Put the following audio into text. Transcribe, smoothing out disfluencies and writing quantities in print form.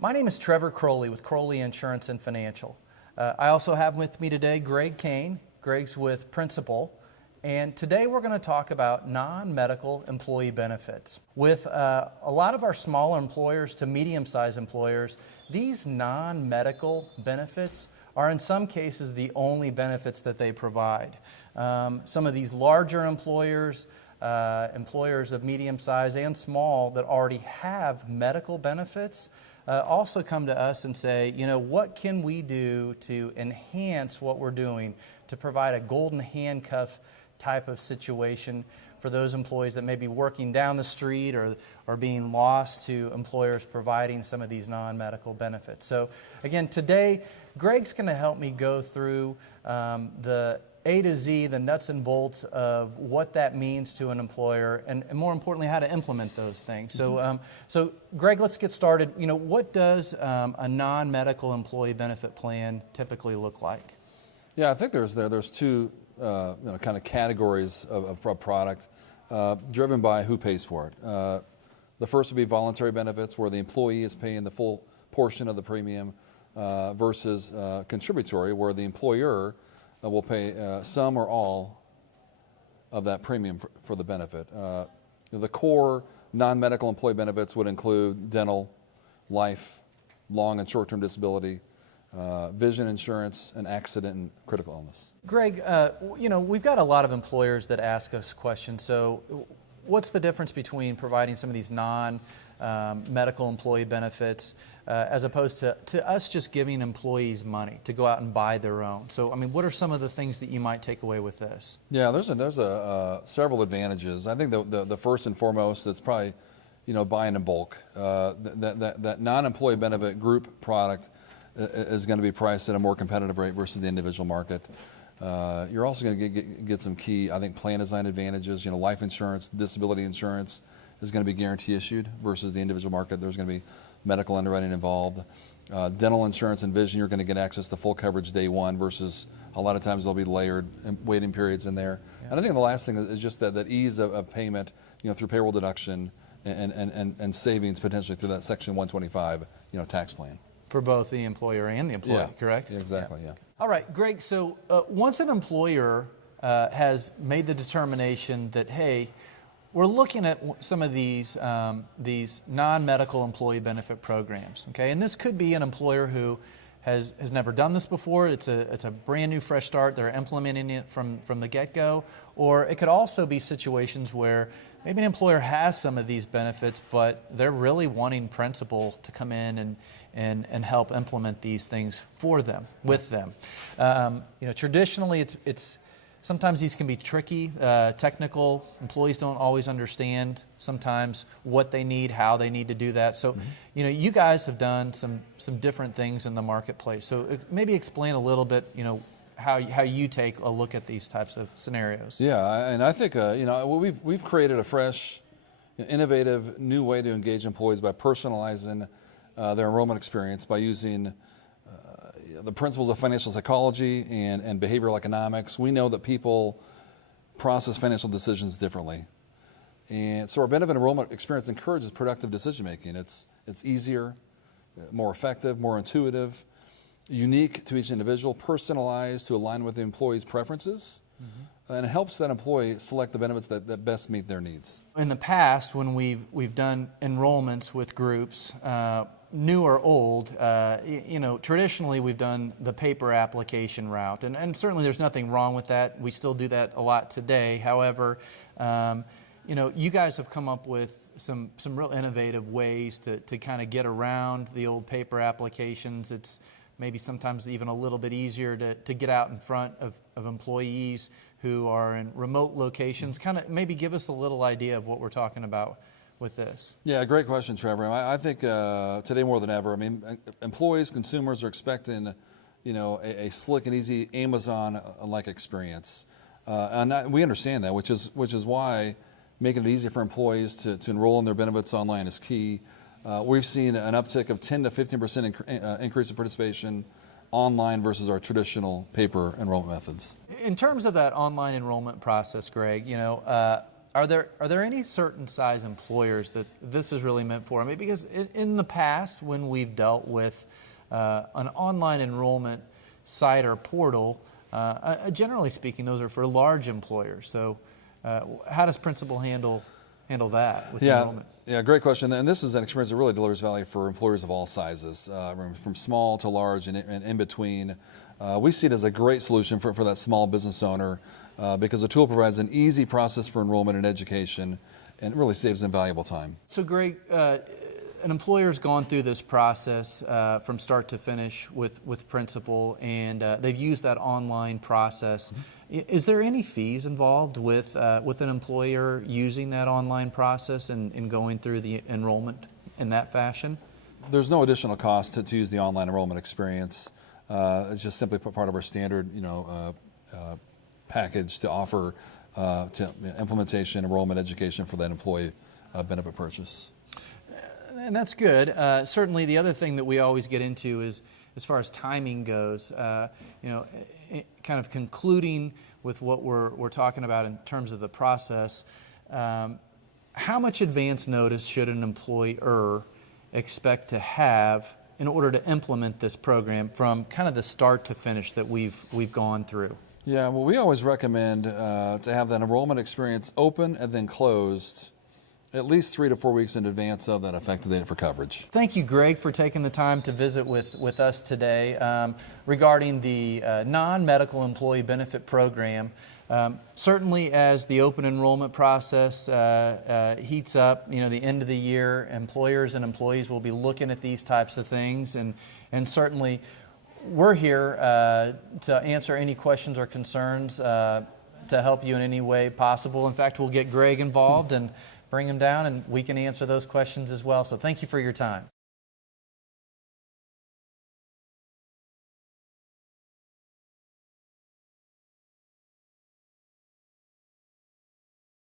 My name is Trevor Croley with Croley Insurance and Financial. I also have with me today Cain. Greg's with Principal. And today we're going to talk about non-medical employee benefits. With a lot of our smaller employers to medium-sized employers, these non-medical benefits are in some cases the only benefits that they provide. Some of these larger employers, employers of medium size and small that already have medical benefits, also come to us and say, you know, what can we do to enhance what we're doing to provide a golden handcuff type of situation for those employees that may be working down the street or being lost to employers providing some of these non-medical benefits. So again, today, Greg's going to help me go through the A to Z, the nuts and bolts of what that means to an employer, and more importantly, how to implement those things. So Greg, let's get started. You know, what does a non-medical employee benefit plan typically look like? Yeah, I think there's two kind of categories of product driven by who pays for it. The first would be voluntary benefits, where the employee is paying the full portion of the premium, versus contributory, where the employer will pay some or all of that premium for the benefit. The core non-medical employee benefits would include dental, life, long and short-term disability, vision insurance, and accident and critical illness. Greg, you know, we've got a lot of employers that ask us questions. So what's the difference between providing some of these non-medical employee benefits as opposed to us just giving employees money to go out and buy their own? So, I mean, what are some of the things that you might take away with this? Yeah, there's several advantages. I think the first and foremost, it's probably, you know, buying in bulk. That non-employee benefit group product is going to be priced at a more competitive rate versus the individual market. You're also going to get some key, I think, plan design advantages. You know, life insurance, disability insurance is going to be guarantee issued versus the individual market. There's going to be medical underwriting involved. Dental insurance and vision, you're going to get access to full coverage day one versus a lot of times there'll be layered waiting periods in there. Yeah. And I think the last thing is just that ease of payment, you know, through payroll deduction and savings potentially through that Section 125, you know, tax plan. For both the employer and the employee, yeah, correct? Yeah, exactly, yeah. All right, Greg, so once an employer has made the determination that, hey, we're looking at some of these non-medical employee benefit programs, okay? And this could be an employer who has never done this before. It's a brand new, fresh start. They're implementing it from the get-go. Or it could also be situations where maybe an employer has some of these benefits, but they're really wanting Principal to come in and help implement these things for them, with them. You know, traditionally, it's sometimes these can be tricky, technical. Employees don't always understand sometimes what they need, how they need to do that. So, you know, you guys have done some different things in the marketplace. So maybe explain a little bit, you know, how you take a look at these types of scenarios. Yeah, and I think you know, we've created a fresh, innovative, new way to engage employees by personalizing their enrollment experience by using the principles of financial psychology and behavioral economics. We know that people process financial decisions differently. And so our benefit enrollment experience encourages productive decision making. It's easier, more effective, more intuitive, unique to each individual, personalized to align with the employee's preferences. And it helps that employee select the benefits that best meet their needs. In the past, when we've done enrollments with groups, new or old, you know, traditionally we've done the paper application route, and certainly there's nothing wrong with that. We still do that a lot today. However, you know, you guys have come up with some real innovative ways to kind of get around the old paper applications. It's maybe sometimes even a little bit easier to get out in front of employees who are in remote locations. Kind of maybe give us a little idea of what we're talking about with this. Yeah, great question, Trevor. I think today more than ever, I mean, employees, consumers are expecting, you know, a slick and easy Amazon-like experience. And we understand that, which is why making it easy for employees to enroll in their benefits online is key. We've seen an uptick of 10 to 15% increase in participation online versus our traditional paper enrollment methods. In terms of that online enrollment process, Greg, you know, Are there any certain size employers that this is really meant for? I mean, because in the past, when we've dealt with an online enrollment site or portal, generally speaking, those are for large employers. So, how does Principal handle that with enrollment? Yeah, great question. And this is an experience that really delivers value for employers of all sizes, from small to large and in between. We see it as a great solution for that small business owner because the tool provides an easy process for enrollment and education and really saves them valuable time. So, Greg, an employer's gone through this process from start to finish with Principal, and they've used that online process. Is there any fees involved with an employer using that online process and going through the enrollment in that fashion? There's no additional cost to use the online enrollment experience. It's just simply part of our standard, package to offer to implementation, enrollment, education for that employee benefit purchase. And that's good. Certainly, the other thing that we always get into is, as far as timing goes, kind of concluding with what we're talking about in terms of the process. How much advance notice should an employer expect to have in order to implement this program from kind of the start to finish that we've gone through? Yeah, well, we always recommend to have that enrollment experience open and then closed at least 3 to 4 weeks in advance of that effective date for coverage. Thank you, Greg, for taking the time to visit with us today regarding the non-medical employee benefit program. Certainly, as the open enrollment process heats up, the end of the year, employers and employees will be looking at these types of things, and certainly we're here to answer any questions or concerns to help you in any way possible. In fact, we'll get Greg involved and bring him down, and we can answer those questions as well. So thank you for your time.